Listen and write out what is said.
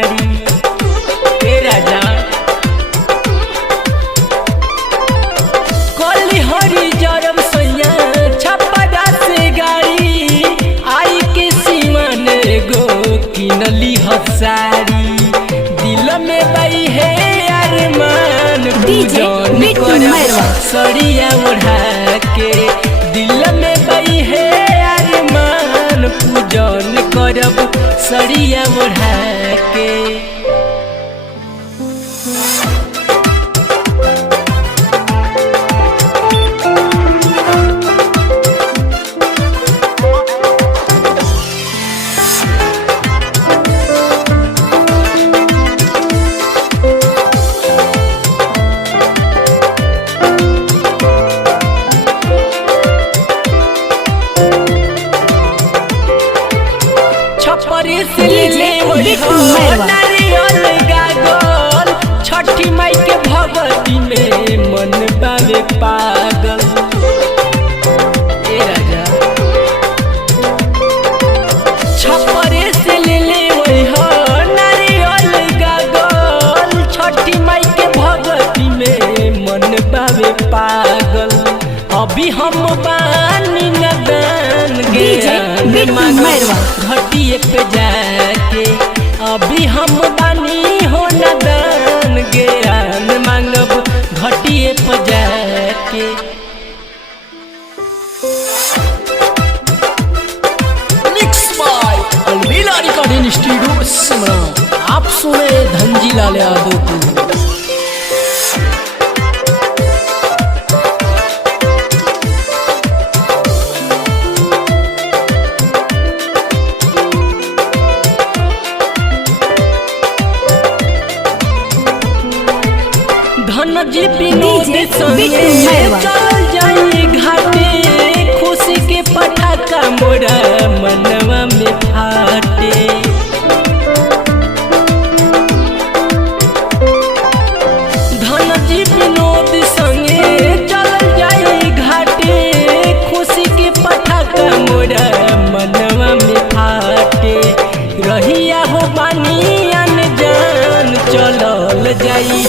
गाड़ी ए राजा कली हरी जरम सैया छपरा से गाड़ी आई के सीमान गो किनली हसारी दिल में बई है अरमान पूजन सड़िया ओढ़ा के दिल में बई है अरमान पूजन करब सड़िया ओढ़ा के छपरे से ले नारियल गागल छठी माई के भगवती में मन बावे पागल ए राजा छपरे से ले नारियल गागल छठी माई के भगवती में मन बावे पागल अभी हम बानी नदान घटिए पे जाके अभी हम बानी हो नदान ज्ञान मांगब घटिए पे जाके mix by Albela recording studio Simra आप सुने धनजी लाल यादव को धनजी विनोद संगे चल जाई घाटे खुशी के पटाखा मोरा मनवा में फाटे धनजी विनोद संगे चल जाई घाटे खुशी के पटाखा मोरा मनवा में फाटे रहिया हो बानी अनजान चलल जाई